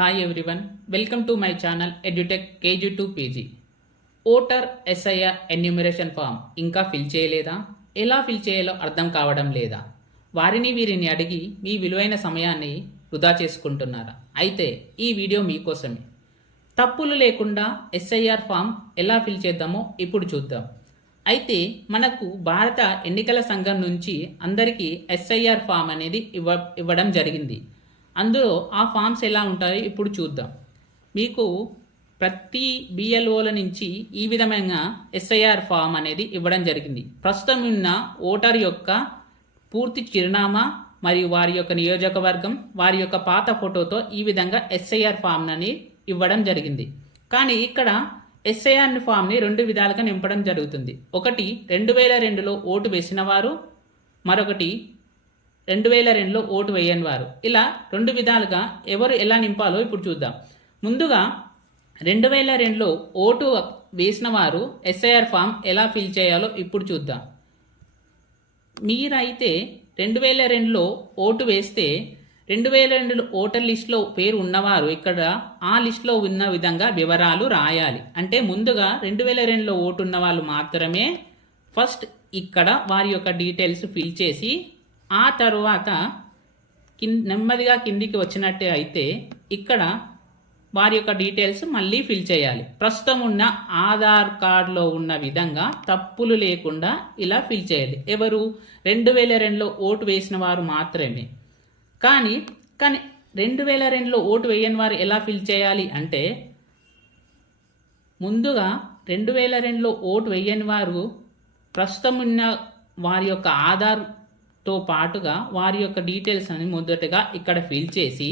Hi everyone, welcome to my channel edutech KG2 PG. Voter SIR enumeration form ఇంకా fill చేయలేదా? ఎలా fill చేయాలో అర్థం కావడం లేదా? వారిని వీరిని అడిగి మీ విలువైన సమయాన్ని వృధా చేసుకుంటున్నారా? అయితే ఈ వీడియో మీకోసమే. తప్పులు లేకుండా SIR ఫామ్ ఎలా ఫిల్ చేద్దామో ఇప్పుడు చూద్దాం. అయితే మనకు భారత ఎన్నికల సంఘం నుంచి అందరికీ SIR ఫామ్ అనేది ఇవ్వడం జరిగింది. అందులో ఆ ఫామ్స్ ఎలా ఉంటాయో ఇప్పుడు చూద్దాం. మీకు ప్రతి BLOల నుంచి ఈ విధమైన SIR ఫామ్ అనేది ఇవ్వడం జరిగింది. ప్రస్తుతం ఉన్న ఓటర్ యొక్క పూర్తి చిరునామా మరియు వారి యొక్క నియోజకవర్గం, వారి యొక్క పాత ఫోటోతో ఈ విధంగా SIR ఫామ్ అని ఇవ్వడం జరిగింది. కానీ ఇక్కడ SIR ఫామ్ని రెండు విధాలుగా నింపడం జరుగుతుంది. ఒకటి 2002లో ఓటు వేసిన వారు, మరొకటి 2002లో ఓటు వేయని వారు. ఇలా రెండు విధాలుగా ఎవరు ఎలా నింపాలో ఇప్పుడు చూద్దాం. ముందుగా 2002లో ఓటు వేసిన వారు SIR ఫామ్ ఎలా ఫిల్ చేయాలో ఇప్పుడు చూద్దాం. మీరైతే 2002లో ఓటు వేస్తే 2002 ఓటర్ లిస్టులో పేరు ఉన్నవారు ఇక్కడ ఆ లిస్టులో ఉన్న విధంగా వివరాలు రాయాలి. అంటే ముందుగా 2002లో ఓటు ఉన్న వాళ్ళు మాత్రమే ఫస్ట్ ఇక్కడ వారి యొక్క డీటెయిల్స్ ఫిల్ చేసి ఆ తర్వాత నెమ్మదిగా కిందికి వచ్చినట్టే అయితే ఇక్కడ వారి యొక్క డీటెయిల్స్ మళ్ళీ ఫిల్ చేయాలి. ప్రస్తుతం ఉన్న ఆధార్ కార్డులో ఉన్న విధంగా తప్పులు లేకుండా ఇలా ఫిల్ చేయాలి. ఎవరు 2002లో ఓటు వేసిన వారు మాత్రమే. కానీ 2002లో ఓటు వేయని వారు ఎలా ఫిల్ చేయాలి అంటే ముందుగా 2002లో ఓటు వేయని వారు ప్రస్తుతం ఉన్న వారి యొక్క ఆధార్తో పాటుగా వారి యొక్క డీటెయిల్స్ అని మొదటగా ఇక్కడ ఫిల్ చేసి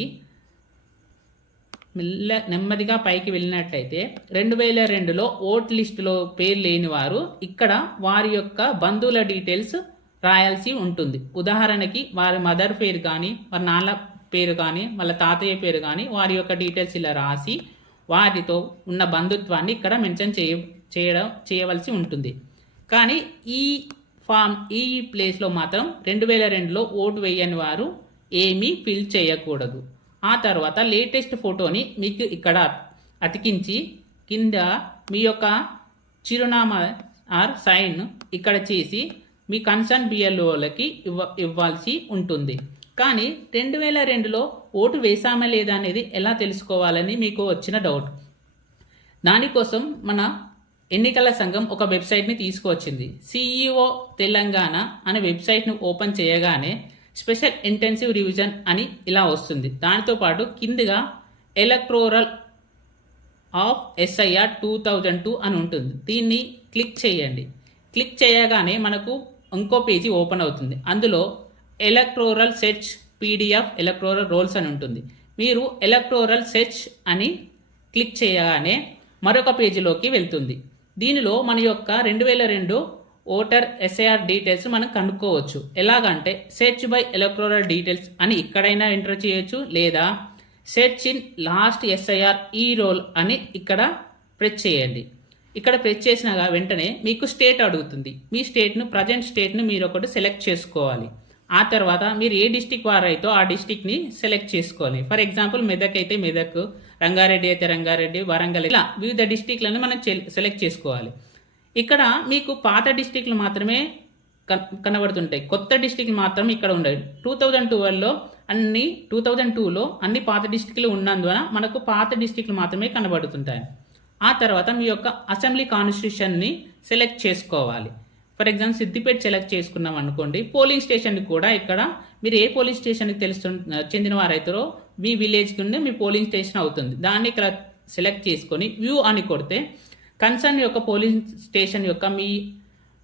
నెమ్మదిగా పైకి వెళ్ళినట్లయితే 2002లో ఓట్ లిస్టులో పేరు లేని వారు ఇక్కడ వారి యొక్క బంధువుల డీటెయిల్స్ రాయాల్సి ఉంటుంది. ఉదాహరణకి వారి మదర్ పేరు కానీ, వారి నాన్న పేరు కానీ, వాళ్ళ తాతయ్య పేరు కానీ వారి యొక్క డీటెయిల్స్ ఇలా రాసి వారితో ఉన్న బంధుత్వాన్ని ఇక్కడ మెన్షన్ చేయవలసి ఉంటుంది. కానీ ఈ ప్లేస్లో మాత్రం 2002లో ఓటు వేయని వారు ఏమీ ఫిల్ చేయకూడదు. ఆ తర్వాత లేటెస్ట్ ఫోటోని మీకు ఇక్కడ అతికించి కింద మీ యొక్క చిరునామా ఆర్ సైన్ ఇక్కడ చేసి మీ కన్సర్న్ BLOలకి ఇవ్వాల్సి ఉంటుంది. కానీ 2002లో ఓటు వేసామా లేదా అనేది ఎలా తెలుసుకోవాలని మీకు వచ్చిన డౌట్. దానికోసం మన ఎన్నికల సంఘం ఒక వెబ్సైట్ని తీసుకువచ్చింది. CEO తెలంగాణ అనే వెబ్సైట్ను ఓపెన్ చేయగానే స్పెషల్ ఇంటెన్సివ్ రివిజన్ అని ఇలా వస్తుంది. దానితో పాటు కిందిగా ఎలక్టోరల్ ఆఫ్ SIR 2002 అని ఉంటుంది. దీన్ని క్లిక్ చేయండి. క్లిక్ చేయగానే మనకు ఇంకో పేజీ ఓపెన్ అవుతుంది. అందులో electoral search PDF electoral rolls అని ఉంటుంది. మీరు ఎలక్టోరల్ సెర్చ్ అని క్లిక్ చేయగానే మరొక పేజీలోకి వెళ్తుంది. దీనిలో మన యొక్క 2002 ఓటర్ SIR డీటెయిల్స్ మనం కనుక్కోవచ్చు. ఎలాగంటే సెర్చ్ బై ఎలక్టోరల్ డీటెయిల్స్ అని ఇక్కడైనా ఎంటర్ చేయొచ్చు, లేదా సెర్చ్ ఇన్ లాస్ట్ SIR ఈ రోల్ అని ఇక్కడ ప్రెస్ చేయండి. ఇక్కడ ప్రెస్ చేసిన వెంటనే మీకు స్టేట్ అడుగుతుంది. మీ ప్రజెంట్ స్టేట్ను మీరు ఒకటి సెలెక్ట్ చేసుకోవాలి. ఆ తర్వాత మీరు ఏ డిస్టిక్ వారైతే ఆ డిస్టిక్ని సెలెక్ట్ చేసుకోవాలి. ఫర్ ఎగ్జాంపుల్ మెదక్ అయితే మెదక్, రంగారెడ్డి అయితే రంగారెడ్డి, వరంగల్, ఇలా వివిధ డిస్టిక్లను మనం సెలెక్ట్ చేసుకోవాలి. ఇక్కడ మీకు పాత డిస్టిక్లు మాత్రమే కనబడుతుంటాయి, కొత్త డిస్టిక్లు మాత్రం ఇక్కడ ఉండవు. 2002లో అన్ని పాత డిస్టిక్లు ఉన్నందువలన మనకు పాత డిస్టిక్లు మాత్రమే కనబడుతుంటాయి. ఆ తర్వాత మీ యొక్క అసెంబ్లీ కాన్స్టిట్యూషన్ని సెలెక్ట్ చేసుకోవాలి. ఫర్ ఎగ్జాంపుల్ సిద్దిపేట సెలెక్ట్ చేసుకున్నాం అనుకోండి. పోలింగ్ స్టేషన్కి కూడా ఇక్కడ మీరు ఏ పోలింగ్ స్టేషన్కి చెందిన వారైతారో మీ విలేజ్కి ఉండే మీ పోలింగ్ స్టేషన్ అవుతుంది. దాన్ని ఇక్కడ సెలెక్ట్ చేసుకొని వ్యూ అని కొడితే కన్సర్న్ యొక్క పోలింగ్ స్టేషన్ యొక్క మీ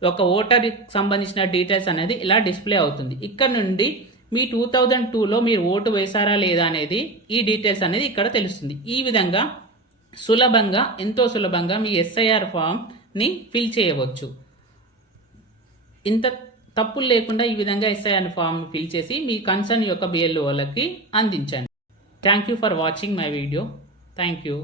యొక్క ఓటర్కి సంబంధించిన డీటెయిల్స్ అనేది ఇలా డిస్ప్లే అవుతుంది. ఇక్కడ నుండి మీ 2002లో మీరు ఓటు వేశారా లేదా అనేది ఈ డీటెయిల్స్ అనేది ఇక్కడ తెలుస్తుంది. ఈ విధంగా ఎంతో సులభంగా మీ SIR ఫామ్ని ఫిల్ చేయవచ్చు. ఇంత తప్పులు లేకుండా ఈ విధంగా SIR ఫామ్ ఫిల్ చేసి మీ కన్సర్న్ యొక్క BLOలకి అందించండి. Thank you for watching my video. Thank you.